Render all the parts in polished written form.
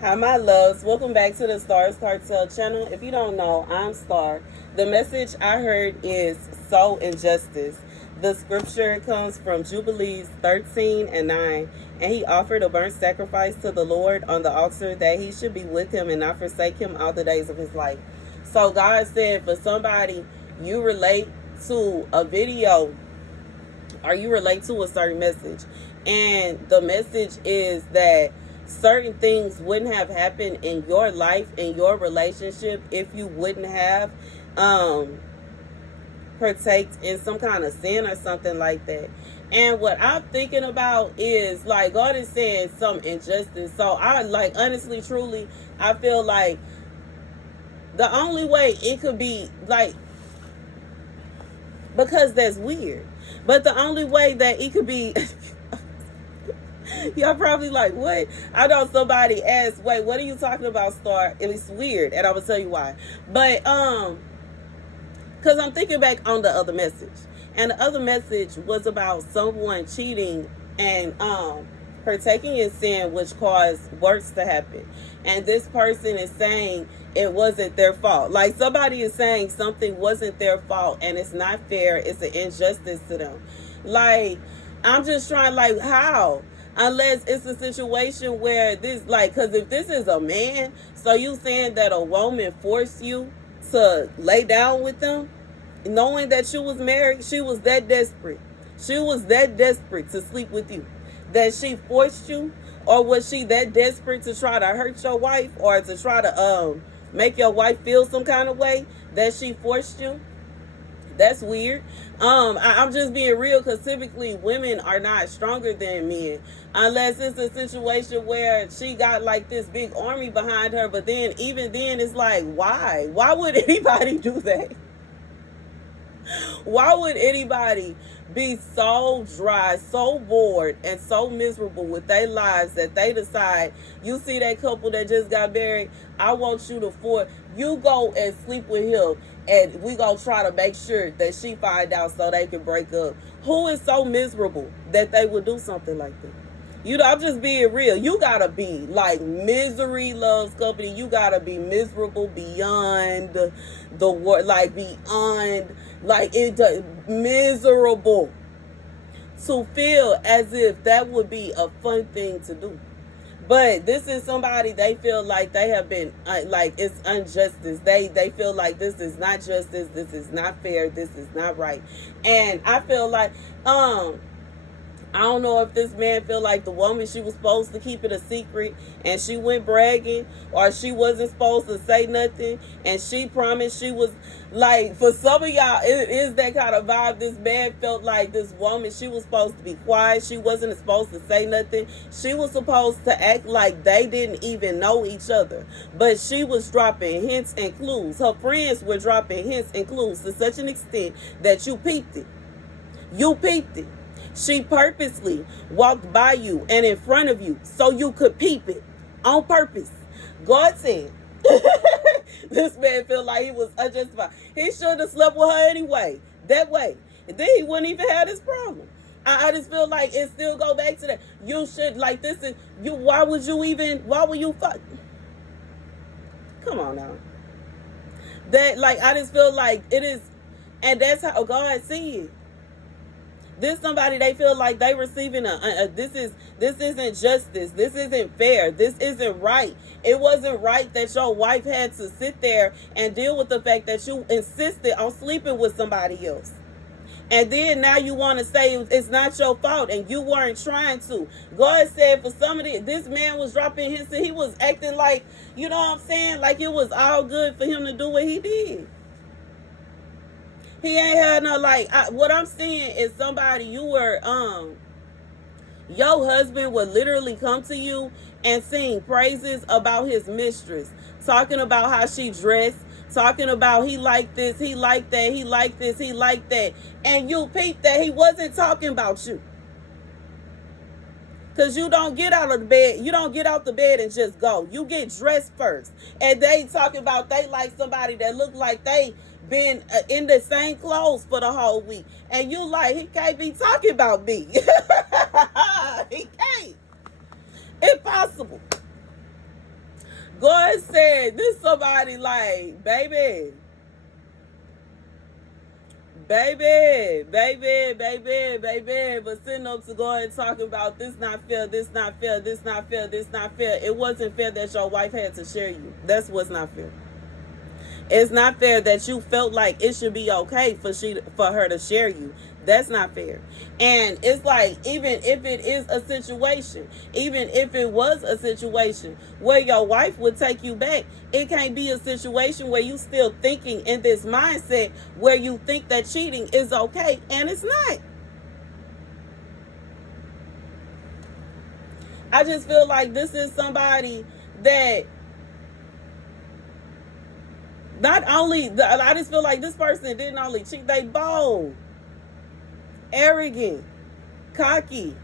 Hi, my loves. Welcome back to the Starscartel channel. If you don't know, I'm Star. The message I heard is soul injustice. The scripture comes from Jubilees 13 and 9. And he offered a burnt sacrifice to the Lord on the altar that he should be with him and not forsake him all the days of his life. So God said for somebody, you relate to a video or you relate to a certain message. And the message is that certain things wouldn't have happened in your life, in your relationship, if you wouldn't have partaked in some kind of sin or something like that. And what I'm thinking about is like God is saying some injustice. So I like honestly, truly, I feel like the only way it could be like, because that's weird, but the only way that it could be y'all probably like, what? I know somebody asked, wait, what are you talking about, Star? It was weird, and I will tell you why. But because I'm thinking back on the other message, and the other message was about someone cheating and partaking in sin, which caused worse to happen. And this person is saying it wasn't their fault. Like somebody is saying something wasn't their fault, and it's not fair. It's an injustice to them. Like I'm just trying, like how? Unless it's a situation where this, like, because if this is a man, so you saying that a woman forced you to lay down with them, knowing that you was married, she was that desperate. She was that desperate to sleep with you, that she forced you, or was she that desperate to try to hurt your wife or to try to make your wife feel some kind of way that she forced you? That's weird. I'm just being real, because typically women are not stronger than men, unless it's a situation where she got like this big army behind her. But then even then it's like, why would anybody do that? Why would anybody be so dry, so bored, and so miserable with their lives that they decide, you see that couple that just got married, I want you to you go and sleep with him, and we gonna try to make sure that she find out so they can break up. Who is so miserable that they would do something like that? You know, I'm just being real. You gotta be like, misery loves company. You gotta be miserable beyond the word, like beyond, like it miserable to feel as if that would be a fun thing to do. But this is somebody, they feel like they have been like it's injustice. They feel like this is not justice. This is not fair. This is not right. And I feel like I don't know if this man feel like the woman, she was supposed to keep it a secret and she went bragging, or she wasn't supposed to say nothing and she promised she was, like, for some of y'all it is that kind of vibe. This man felt like this woman, she was supposed to be quiet. She wasn't supposed to say nothing. She was supposed to act like they didn't even know each other, but she was dropping hints and clues. Her friends were dropping hints and clues to such an extent that you peeped it. You peeped it. She purposely walked by you and in front of you so you could peep it on purpose. God said, this man felt like he was unjustified. He should have slept with her anyway, that way. And then he wouldn't even have this problem. I just feel like it still go back to that. You should, like, this is, you. Why would you fuck? Come on now. That, like, I just feel like it is, and that's how God sees it. This somebody, they feel like they receiving this isn't justice. This isn't fair. This isn't right. It wasn't right that your wife had to sit there and deal with the fact that you insisted on sleeping with somebody else. And then now you want to say it's not your fault and you weren't trying to. God said for somebody, this man was dropping hints and he was acting like, you know what I'm saying? Like it was all good for him to do what he did. He ain't had no, like, what I'm saying is somebody, you were, your husband would literally come to you and sing praises about his mistress, talking about how she dressed, talking about he liked this, he liked that, he liked this, he liked that. And you peeped that he wasn't talking about you. Because you don't get out of the bed. You don't get out the bed and just go. You get dressed first. And they talking about they like somebody that look like they been in the same clothes for the whole week. And you like, he can't be talking about me. He can't. Impossible. God said, this somebody like, baby, but sitting up to go and talking about this not fair, this not fair, this not fair, this not fair. It wasn't fair that your wife had to share you. That's what's not fair. It's not fair that you felt like it should be okay for her to share you. That's not fair. And it's like, even if it is a situation, even if it was a situation where your wife would take you back, it can't be a situation where you still thinking in this mindset where you think that cheating is okay, and it's not. I just feel like this is somebody that I just feel like this person didn't only cheat, they bold, arrogant, cocky,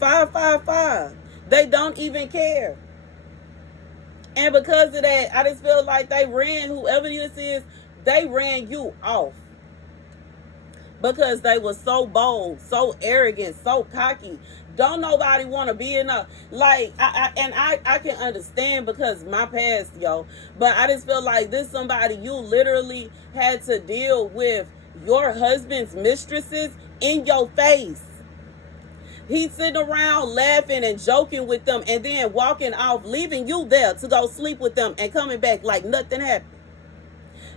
555. They don't even care. And because of that, I just feel like they ran, whoever this is, they ran you off. Because they were so bold, so arrogant, so cocky. Don't nobody want to be in a, like, I can understand because my past, yo. But I just feel like this somebody you literally had to deal with your husband's mistresses in your face. He's sitting around laughing and joking with them and then walking off, leaving you there to go sleep with them and coming back like nothing happened.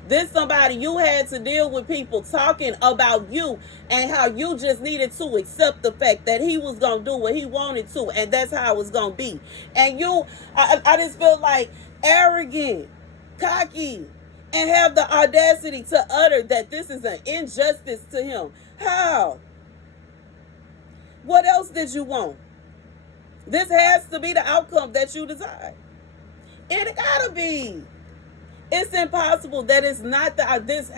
This somebody you had to deal with people talking about you and how you just needed to accept the fact that he was going to do what he wanted to, and that's how it was going to be. And I just feel like arrogant, cocky, and have the audacity to utter that this is an injustice to him. How? What else did you want? This has to be the outcome that you desire. It gotta be. It's impossible that it's not I just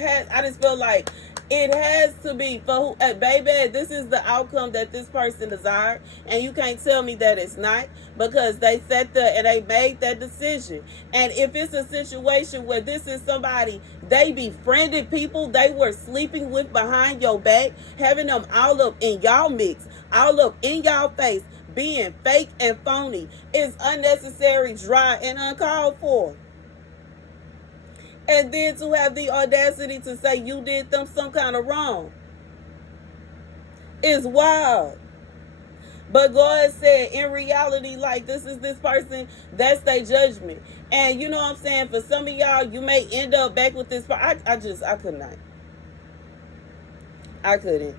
feel like it has to be for who, baby, this is the outcome that this person desired, and you can't tell me that it's not, because they sat there and they made that decision. And if it's a situation where this is somebody they befriended, people they were sleeping with behind your back, having them all up in y'all mix, all up in y'all face, being fake and phony, is unnecessary, dry, and uncalled for. And then to have the audacity to say you did them some kind of wrong is wild. But God said, in reality, like, this is this person, that's their judgment. And you know what I'm saying? For some of y'all, you may end up back with this. I could not. I couldn't.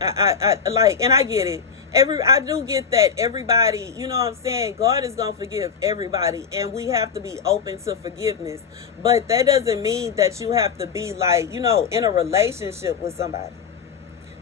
I like, and I get it. I do get that everybody, you know what I'm saying, God is going to forgive everybody, and we have to be open to forgiveness. But that doesn't mean that you have to be like, you know, in a relationship with somebody.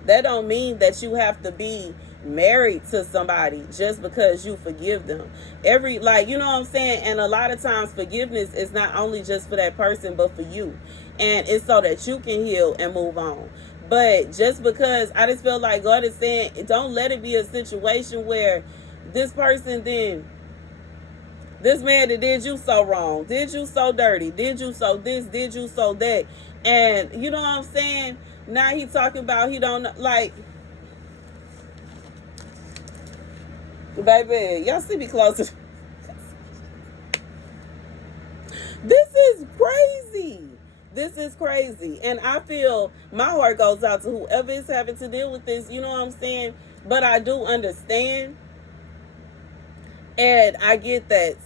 That don't mean that you have to be married to somebody just because you forgive them. Like, you know what I'm saying? And a lot of times forgiveness is not only just for that person, but for you. And it's so that you can heal and move on. But just because, I just feel like God is saying, don't let it be a situation where this person then, this man that did you so wrong, did you so dirty, did you so this, did you so that. And you know what I'm saying? Now he talking about he don't, like, baby, y'all see me closer. This is crazy. This is crazy. And I feel my heart goes out to whoever is having to deal with this. You know what I'm saying? But I do understand. And I get that.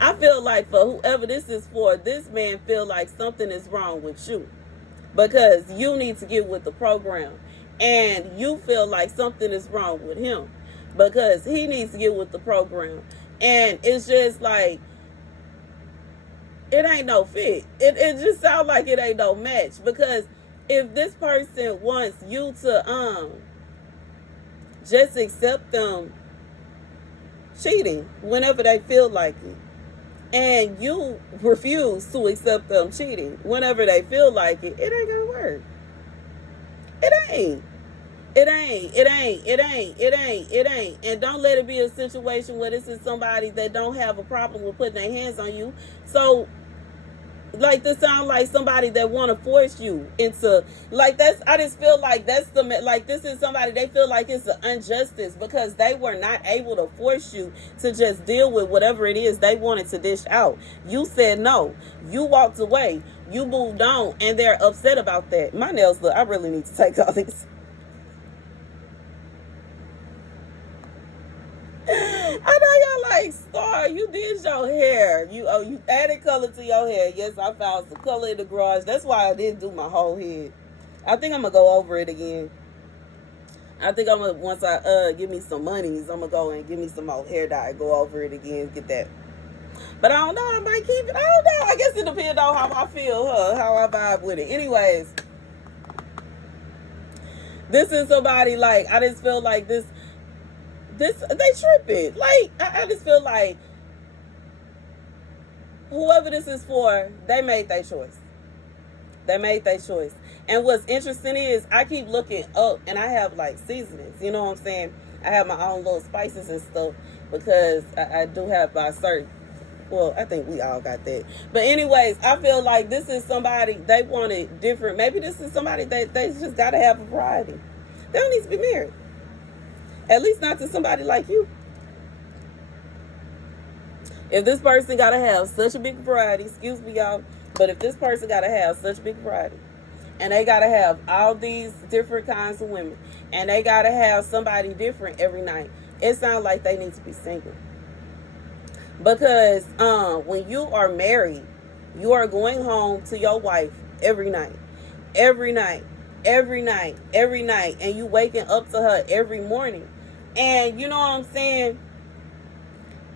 I feel like for whoever this is for, this man feel like something is wrong with you. Because you need to get with the program. And you feel like something is wrong with him. Because he needs to get with the program. And it's just like, it ain't no fit. It just sounds like it ain't no match. Because if this person wants you to just accept them cheating whenever they feel like it, and you refuse to accept them cheating whenever they feel like it, it ain't gonna work. It ain't. And don't let it be a situation where this is somebody that don't have a problem with putting their hands on you. So Like, this sound like somebody that want to force you into, like, that's, I just feel like that's the, like, this is somebody, they feel like it's an injustice because they were not able to force you to just deal with whatever it is they wanted to dish out. You said no, you walked away, you moved on, and they're upset about that. My nails look, I really need to take all these. I know y'all like, Star, you did your hair. You added color to your hair. Yes, I found some color in the garage. That's why I didn't do my whole head. I think I'm gonna go over it again. I think I'm gonna, once I give me some monies, I'm gonna go and give me some more hair dye, go over it again, get that. But I don't know, I might keep it. I don't know. I guess it depends on how I feel, how I vibe with it. Anyways, this is somebody, like, I just feel like this they tripping. Like, I just feel like whoever this is for, they made their choice. They made their choice. And what's interesting is I keep looking up, and I have like seasonings. You know what I'm saying? I have my own little spices and stuff because I do have my certain. Well, I think we all got that. But anyways, I feel like this is somebody, they wanted different. Maybe this is somebody that they just got to have a variety. They don't need to be married. At least not to somebody like you. If this person got to have such a big variety, excuse me, y'all, but if this person got to have such a big variety, and they got to have all these different kinds of women, and they got to have somebody different every night, it sounds like they need to be single. Because when you are married, you are going home to your wife every night. Every night. Every night. Every night. And you waking up to her every morning. And you know what I'm saying?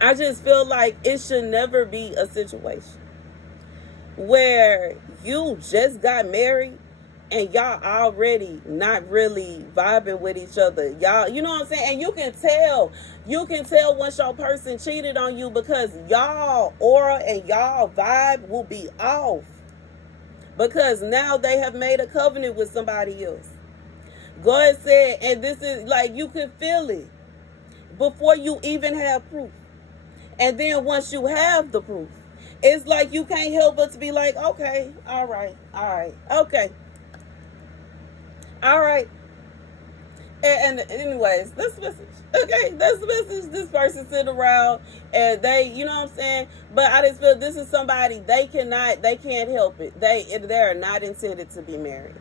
I just feel like it should never be a situation where you just got married and y'all already not really vibing with each other. Y'all, you know what I'm saying? And you can tell once your person cheated on you because y'all aura and y'all vibe will be off. Because now they have made a covenant with somebody else. God said, and this is like, you can feel it before you even have proof. And then once you have the proof, it's like you can't help but to be like, okay, all right, okay. All right. And anyways, that's the message. Okay, that's the message. This person sitting around and they, you know what I'm saying? But I just feel this is somebody, they can't help it. They are not intended to be married.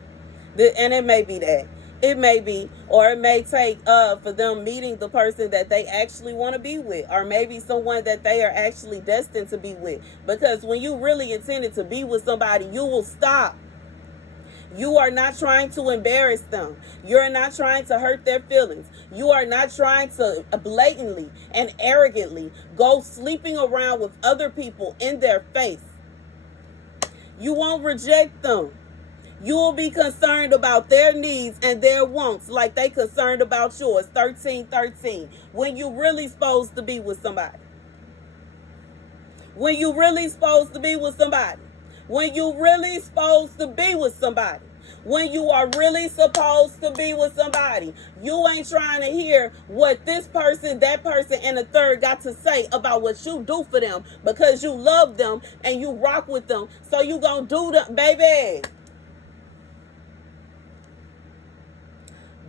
And it may be that. It may be, or it may take for them meeting the person that they actually want to be with, or maybe someone that they are actually destined to be with. Because when you really intended to be with somebody, you will stop. You are not trying to embarrass them. You're not trying to hurt their feelings. You are not trying to blatantly and arrogantly go sleeping around with other people in their face. You won't reject them. You will be concerned about their needs and their wants like they concerned about yours. 13:13. When you really supposed to be with somebody. When you really supposed to be with somebody. When you really supposed to be with somebody. When you are really supposed to be with somebody. You ain't trying to hear what this person, that person, and the third got to say about what you do for them. Because you love them and you rock with them. So you gonna do them, baby.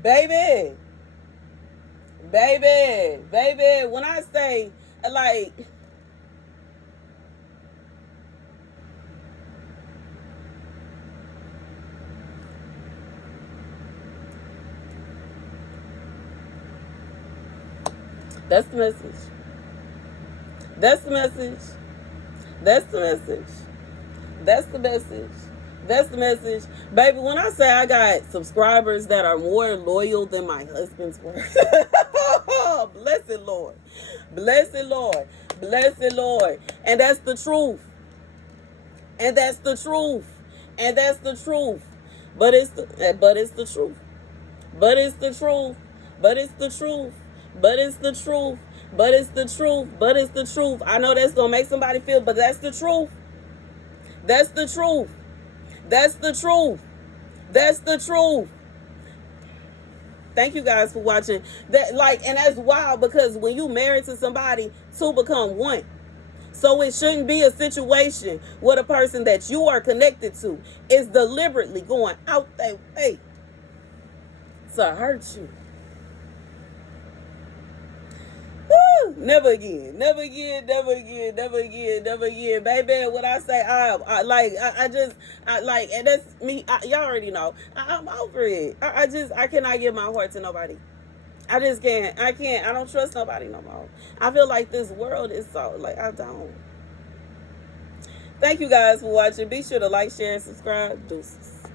Baby, when I say, like, that's the message. That's the message. That's the message. That's the message. That's the message. Baby, when I say I got subscribers that are more loyal than my husband's were. Blessed Lord. Blessed Lord. Blessed Lord. And that's the truth. And that's the truth. And that's the truth. But it's the truth. But it's the truth. But it's the truth. But it's the truth. But it's the truth. But it's the truth. But it's the truth. I know that's gonna make somebody feel, but that's the truth. That's the truth. That's the truth. That's the truth. Thank you guys for watching. That, like, and that's wild because when you married to somebody, two become one. So it shouldn't be a situation with a person that you are connected to is deliberately going out their way to hurt you. Woo! Never again, never again, never again, never again, never again, baby. What I say, I like, and that's me. Y'all already know. I'm over it. I cannot give my heart to nobody. I just can't. I can't. I don't trust nobody no more. I feel like this world is so like I don't. Thank you guys for watching. Be sure to like, share, and subscribe. Deuces.